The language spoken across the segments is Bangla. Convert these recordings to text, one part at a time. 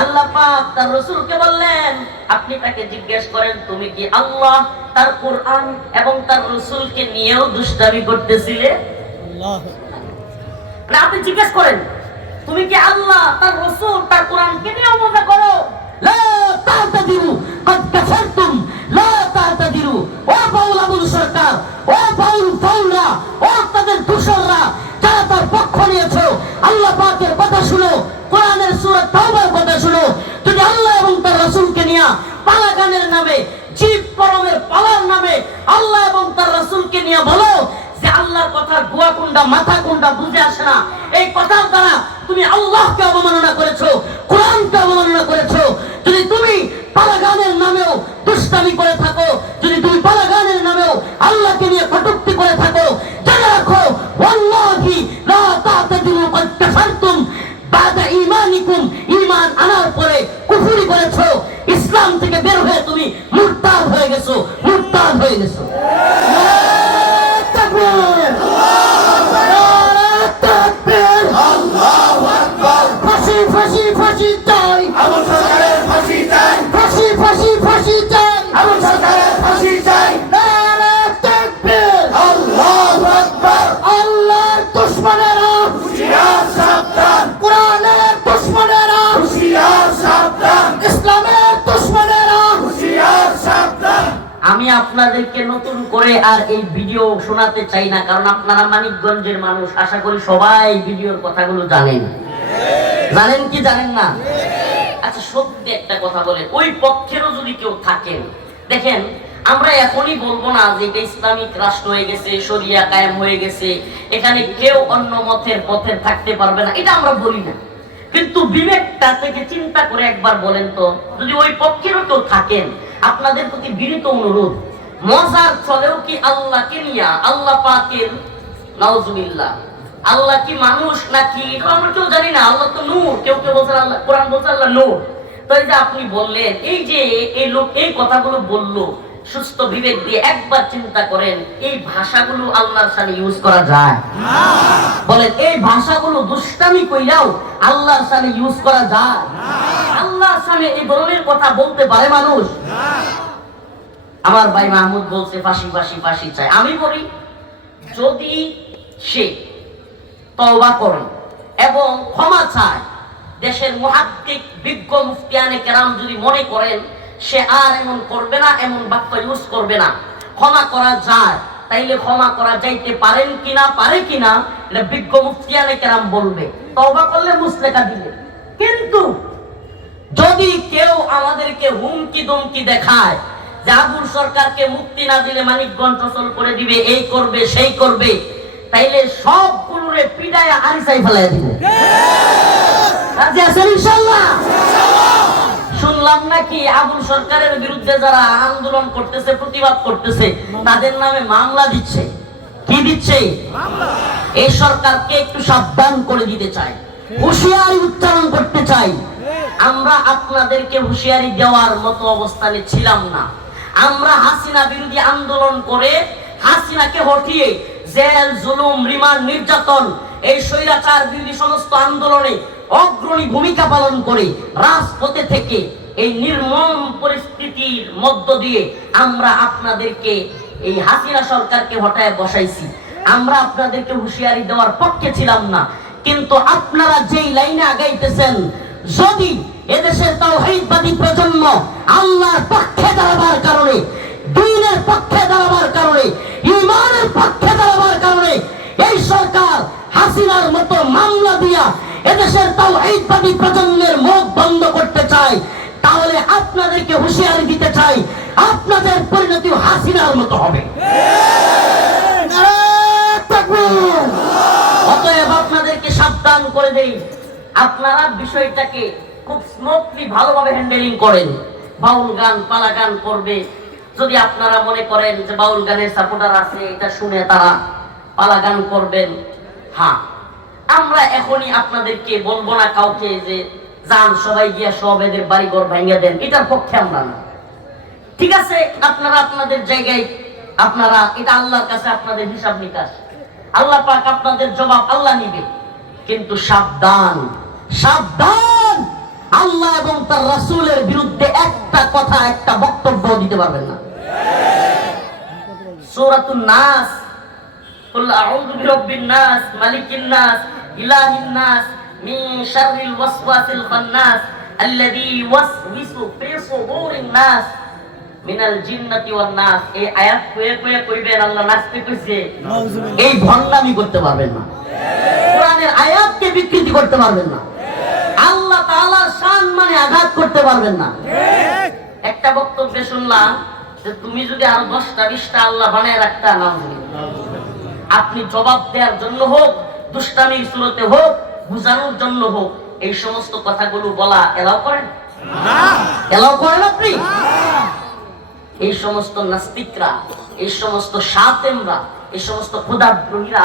আল্লাহ পাক তার রসুলকে বললেন আপনি তাকে জিজ্ঞেস করেন তুমি কি আল্লাহ তার কোরআন এবং তার রসুলকে নিয়েও দুষ্টামি করতেছিলে? মানে আপনি জিজ্ঞেস করেন তুমি কি আল্লাহ তার রসুল তার কোরআনকে নিয়েও মজা করো? তাদের দুশররা যারা তার পক্ষ নিয়েছো আল্লাহ পাকের কথা শুনো। সূরা তাওবার কথা শুনো। যদি আল্লাহ এবং তার রাসূলকে নিয়ে পালা গানের নামে, জীব পরমের পালার নামে আল্লাহ এবং তার রাসূলকে নিয়ে বলো যে আল্লাহর কথার গুয়া কোনটা, মাথা কোনটা বুঝে আসে না। এই কথার দ্বারা তুমি আল্লাহকে অবমাননা করেছ, কোরআনকে অবমাননা করেছ। যদি তুমি পালাগানের নামেও দুষ্টামি করে থাকো, যদি তুমি পালাগানের নামেও আল্লাহকে নিয়ে কটূক্তি করে থাকো, জেনে রাখো, ওয়াল্লাহি লা তাতাদিরু কদ কাফারতুম বাদা ইমানিকুম ইমান আনার পরে কুফুরি করেছ, ইসলাম থেকে বের হয়ে তুমি মুরতাদ হয়ে গেছো, মুরতাদ হয়ে গেছো। আপনাদেরকে নতুন করে আর এই ভিডিও শোনাতে চাই না, কারণ আপনারা মানিকগঞ্জের মানুষ, আশা করি সবাই ভিডিওর কথাগুলো জানেন। জানেন কি জানেন না? আচ্ছা সত্যি একটা কথা বলে ওই পক্ষেরও যদি কেউ থাকেন, দেখেন, আমরা এখনই বলব না যে এটা ইসলামিক রাষ্ট্র হয়ে গেছে, শরিয়া কায়েম হয়ে গেছে, এখানে কেউ অন্য মতের পথে থাকতে পারবে না, এটা আমরা বলি না। কিন্তু বিবেকটা থেকে চিন্তা করে একবার বলেন তো, যদি ওই পক্ষেরও কেউ থাকেন আপনাদের প্রতি বিনীত অনুরোধ, মজার চলেও কি আল্লাহকে নিয়া, আল্লাহ পাকের নাউজুবিল্লাহ আল্লাহ কি মানুষ নাকি? আমরা কেউ জানি না, আল্লাহ তো নূর। কেউ কেউ বলছেন আল্লাহ, কোরআন বলছে আল্লাহ নূর। তো এই যে আপনি বললেন, এই যে এই লোক এই কথাগুলো সুস্থ বিবেক দিয়ে একবার চিন্তা করেন, এই ভাষাগুলো আল্লাহর সাথে ইউজ করা যায়। বলেন, এই ভাষাগুলো দুষ্টামি কইরাও আল্লাহর সামনে ইউজ করা যায়। আল্লাহর সামনে এই ধরনের কথা বলতে পারে মানুষ। আমার ভাই মাহমুদ বলছে, ফাঁসি ফাঁসি ফাঁসি চাই। আমি বলি, যদি সে তওবা করে এবং ক্ষমা চায়, দেশের মহাত্মিক বিজ্ঞ মুফতিয়ানে কেরাম যদি মনে করেন, সে আর এমন করবে না, এমন বাক্য ইউজ করবে না। ক্ষমা করা যায়, তাইলে ক্ষমা করা যাইতে পারেন কিনা, পারে কিনা, এটা বিজ্ঞ মুফতিয়ানে কেরাম বলবে। তওবা করলে মুসলেকা দিবে। কিন্তু যদি কেউ আমাদেরকে হুমকি দমকি দেখায় যে সরকারকে মুক্তি না দিলে মানিকগঞ্জ অচল করে দিবে এই করবে সেই করবে তাইলে সবগুলোরে পিডায় আরিসাই ফেলাই দিব। রাজি আছেন ইনশাল্লাহ শুনলাম নাকি আবুল সরকারের বিরুদ্ধে যারা আন্দোলন করতেছে প্রতিবাদ করতেছে তাদের নামে মামলা দিচ্ছে। কি দিচ্ছে? এই সরকারকে একটু সাবধান করে দিতে চাই। হুঁশিয়ারি উচ্চারণ করতে চাই। আমরা আপনাদেরকে হুঁশিয়ারি দেওয়ার মতো অবস্থানে ছিলাম না। আমরা হাসিনা বিরোধী আন্দোলন করে হাসিনাকে হটিয়ে জেল, জুলুম, রিমান্ড, নির্যাতন, এই স্বৈরাচার বিরোধী সমস্ত আন্দোলনে অগ্রণী ভূমিকা পালন করে রাজপথে থেকে এই নির্মম পরিস্থিতির মধ্য দিয়ে আমরা আপনাদেরকে এই হাসিনা সরকারকে হটায় বসাইছি। আমরা আপনাদেরকে হুঁশিয়ারি দেওয়ার পক্ষে ছিলাম না। কিন্তু আপনারা যেই লাইনে আগাইতেছেন, যদি এদেশের তাওহীদবাদী প্রজন্ম আল্লাহর পক্ষে দাঁড়াবার কারণে, দিনের পক্ষে দাঁড়াবার কারণে, ইমানের পক্ষে দাঁড়াবার কারণে এই সরকার হাসিনার মতো মামলা দিয়া এদেশের তাওহীদবাদী প্রজন্মের মুখ বন্ধ করতে চায়। তাহলে আপনাদেরকে হুঁশিয়ারি দিতে চাই, আপনাদের পরিণতি হাসিনার মতো হবে। অতএব আপনাদেরকে সাবধান করে দেই। আপনারা বিষয়টাকে খুব স্মুথলি ভালোভাবে হ্যান্ডেলিং করেন বাউল গান, পালা গান করবে। যদি আপনারা মনে করেন যে বাউল গানের সাপোর্টার আছে, এটা শুনে তারা পালা গান করবেন। হ্যাঁ আমরা এখনই আপনাদেরকে বলব না কাউকে যে, যান, সবাই গিয়া সব এদের বাড়িঘর ভাঙিয়ে দেন। এটার পক্ষে আমরা না। ঠিক আছে, আপনারা আপনাদের জায়গায়, আপনারা, এটা আল্লাহর কাছে আপনাদের হিসাব নিকাশ। আল্লাহ পাক আপনাদের জবাব আল্লাহ নিবে। কিন্তু সাবধান সাবধান! আল্লাহ এবং তার রাসুলের বিরুদ্ধে একটা কথা একটা বক্তব্য দিতে পারবেন না। সৌরাতুল নাস এই আয়াত আল্লাহ এই করতে পারবেন না। কোরআনের আয়াতকে বিকৃতি করতে পারবেন না। আল্লাহ তাআলার শান মানে আঘাত করতে পারবেন না। একটা বক্তব্যে শুনলাম যে তুমি যদি আরও দশটা বিশটা আল্লাহ বানায় রাখতা নাম আপনি জবাব দেওয়ার জন্য হোক দুষ্টামির সুরতে হোক বুঝানোর জন্য হোক এই সমস্ত কথাগুলো বলা এলাও করেন? এলাও করেন আপনি? এই সমস্ত নাস্তিকরা এই সমস্ত সাতেমরা এই সমস্ত ক্ষুদাগ্রহীরা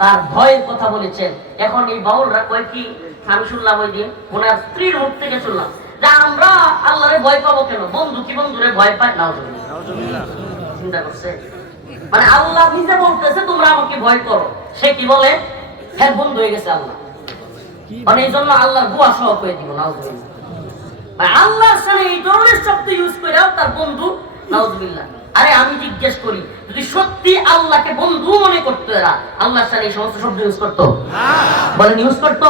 তার ভয়ের কথা বলেছেন। এখন এই বাউলরা কয় কি? আমি শুনলাম ওই দিন, ওনার স্ত্রীর মুখ থেকে শুনলাম যে আমরা আল্লাহরে ভয় পাবো কেন? বন্ধু কি বন্ধুরে ভয় পায়? নাও চিন্তা করছে? মানে আল্লাহ নিজে বলতেছে, তোমরা আমাকে ভয় করো। সে কি বলে? হ্যাঁ বন্ধু হয়ে গেছে আল্লাহ। মানে এই জন্য আল্লাহ গুয়া সহ করে দিব, নাউজুবিল্লাহ। মানে আল্লাহর সাথে এই ধরনের শব্দ ইউজ করেও তার বন্ধু, নাউজুবিল্লাহ। আরে আমি জিজ্ঞেস করি যদি সত্যি আল্লাহকে বন্ধু মনে করতো এরা আল্লাহর সাথে এই সমস্ত শব্দ ইউজ করতো? বলেন ইউজ করতো?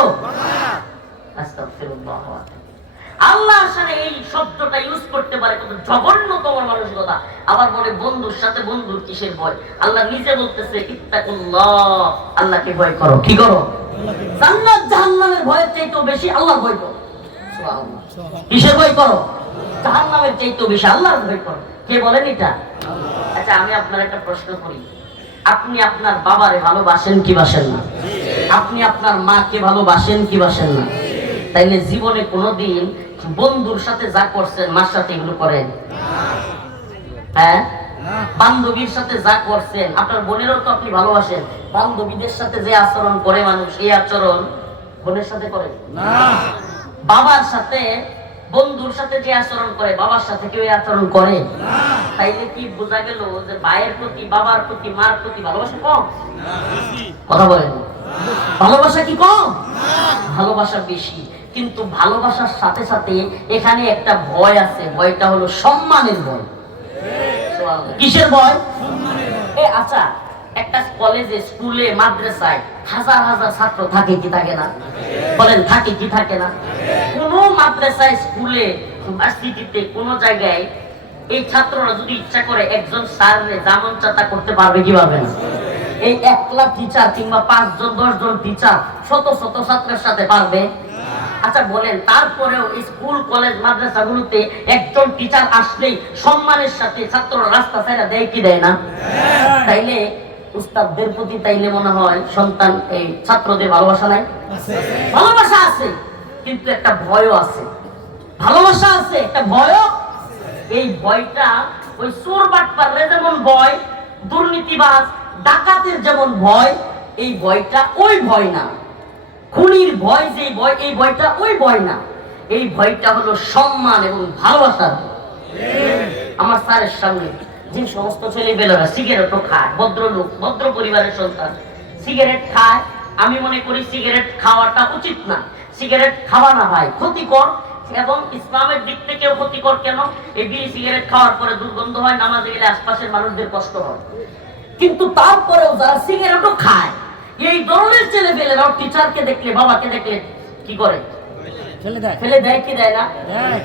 আল্লাহর সাথে এই শব্দটা ইউজ করতে পারে কত জঘন্যতম মানসিকতা। আবার বলে বন্ধুর সাথে বন্ধুর কিসের ভয়? আল্লাহ নিজে বলতেছে ইত্তাকুল্লাহ। আল্লাহকে ভয় করো। কি করো? জান্নাত জাহান্নামের ভয়ের চাইতেও বেশি আল্লাহর ভয় করো। কিসের ভয় করো? জাহান্নামের চাইতেও বেশি আল্লাহর ভয় করো। কে বলেন এটা? আচ্ছা আমি আপনার একটা প্রশ্ন করি। আপনি আপনার বাবারে ভালোবাসেন কি বাসেন না? আপনি আপনার মাকে ভালোবাসেন কি বাসেন না? তাইলে জীবনে কোনোদিন বন্ধুর সাথে যা করছেন মার সাথে এগুলো করেন? হ্যাঁ? বান্ধবীর সাথে যা করছেন আপনার বোনেরও তো আপনি ভালোবাসেন। বান্ধবীদের সাথে যে আচরণ করে মানুষ এই আচরণ বোনের সাথে করে বাবার সাথে বন্ধুর সাথে যে আচরণ করে বাবার সাথে কেউ আচরণ করে? তাইলে কি বোঝা গেল যে ভাইয়ের প্রতি বাবার প্রতি মার প্রতি ভালোবাসা কম? কথা বলেন। ভালোবাসা কি কম? ভালোবাসা বেশি। কিন্তু ভালোবাসার সাথে সাথে এখানে একটা ভয় আছে। ভয়টা হলো সম্মানের ভয়। কিসের ভয়। এ আচ্ছা একটা কলেজে স্কুলে মাদ্রাসায় হাজার হাজার ছাত্র থাকে কি থাকে না? বলেন থাকে কি থাকে না? কোন মাদ্রাসায় স্কুলে ইউনিভার্সিটিতে কোন জায়গায় এই ছাত্ররা যদি ইচ্ছা করে একজন স্যারের জামন চাতা করতে পারবে কি পারবে না? এই একলা টিচার কিংবা পাঁচজন দশজন টিচার শত শত ছাত্রের সাথে পারবে? আচ্ছা বলেন তারপরেও স্কুল কলেজ মাদ্রাসাগুলোতে একজন টিচার আসলেই সম্মানের সাথে ছাত্ররা রাস্তা ছাড়া দেয় কি দেয় না? তাইলে উস্তাদদের প্রতি তাইলে মনে হয় সন্তান এই ছাত্রদের ভালোবাসা নাই? ভালোবাসা আছে কিন্তু একটা ভয়ও আছে। ভালোবাসা আছে একটা ভয়ও এই ভয়টা ওই চোর যেমন ভয় দুর্নীতিবাজ ডাকাতের যেমন ভয় এই ভয়টা ওই ভয় না। খুনির ভয় যে ভয় এই ভয়টা ওই ভয় না। এই ভয়টা হলো সম্মান এবং ভালোবাসার আমার স্যারের সামনে যে সমস্ত ছেলেবেলেরা সিগারেটও খায়, ভদ্রলোক, ভদ্র পরিবারের সন্তান। সিগারেট খায়, আমি মনে করি সিগারেট খাওয়াটা উচিত না। সিগারেট খাওয়া না ভাই, ক্ষতিকর এবং ইসলামের দিক থেকেও ক্ষতিকর কেন? এই সিগারেট খাওয়ার পরে দুর্গন্ধ হয়, নামাজে গেলে আশপাশের মানুষদের কষ্ট হয়। কিন্তু তারপরেও যারা সিগারেটও খায়, এই ধরনের ছেলে পেলেরাও টিচারকে দেখলে, বাবাকে দেখলে কি করে? ফেলে দেয়। কি দেয় না?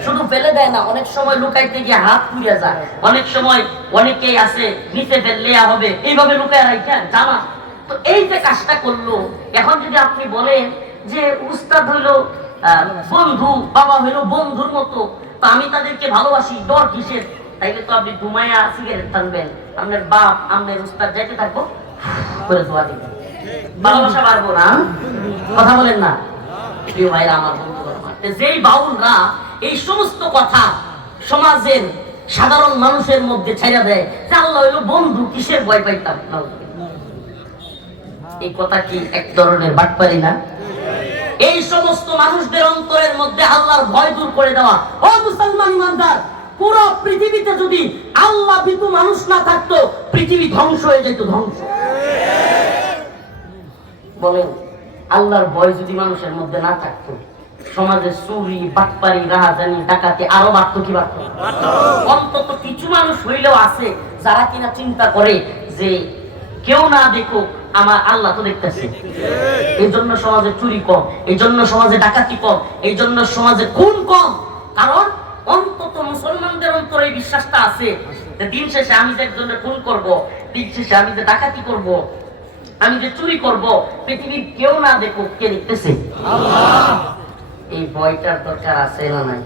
শুধু ফেলে দেয় না অনেক সময় লুকাইতে গিয়ে হাত পুড়িয়া যায়। অনেক সময় অনেকেই আছে নিচে ফেললে হবে। এইভাবে লুকায় রাখা জানা। তো এই যে কাজটা করল এখন যদি আপনি বলেন যে উস্তাদ হইল বন্ধু বাবা হইল বন্ধুর মতো তো আমি তাদেরকে ভালোবাসি ডর কিসের? তাইলে তো আপনি ঘুমাইয়া সিগারেট টানবেন। আপনার বাপ আপনার উস্তাদ যাইতে থাকব করে দোয়া দিবেন। ভালোবাসা পারব না কথা বলেন না। প্রিয় ভাইরা আমার বন্ধু যেই বাউলরা এই সমস্ত কথা সমাজের সাধারণ মানুষের মধ্যে ছেড়ে দেয়, যে আল্লাহ হইল বন্ধু, কিসের ভয় পাইতাম? এই কথা কি এক ধরনের বাটপারি না? এই সমস্ত মানুষদের অন্তরের মধ্যে আল্লাহর ভয় দূর করে দেওয়া। ও মুসলমান ইমানদার, পুরো পৃথিবীতে যদি আল্লাহ বিতু মানুষ না থাকতো, পৃথিবী ধ্বংস হয়ে যেত, ধ্বংস। বলেন, আল্লাহর ভয় যদি মানুষের মধ্যে না থাকতো সমাজে চুরি, বাটপারি, রাহাজানি, ডাকাতি, আরও বাড়তো কি বাড়তো? অন্তত কিছু মানুষ হইলেও আছে যারা কিনা চিন্তা করে যে কেউ না দেখুক আমার আল্লাহ তো দেখতেছে। এই জন্য সমাজে চুরি কম এই জন্য সমাজে ডাকাতি কম এই জন্য সমাজে খুন কম। কারণ অন্তত মুসলমানদের অন্তরে বিশ্বাসটা আছে যে দিন শেষে আমি যে একজনের খুন করব, দিন শেষে আমি যে ডাকাতি করব, আমি যে চুরি করব, পৃথিবীর কেউ না দেখুক কে দেখতেছে? এই বইটার দরকার আছে না নাই?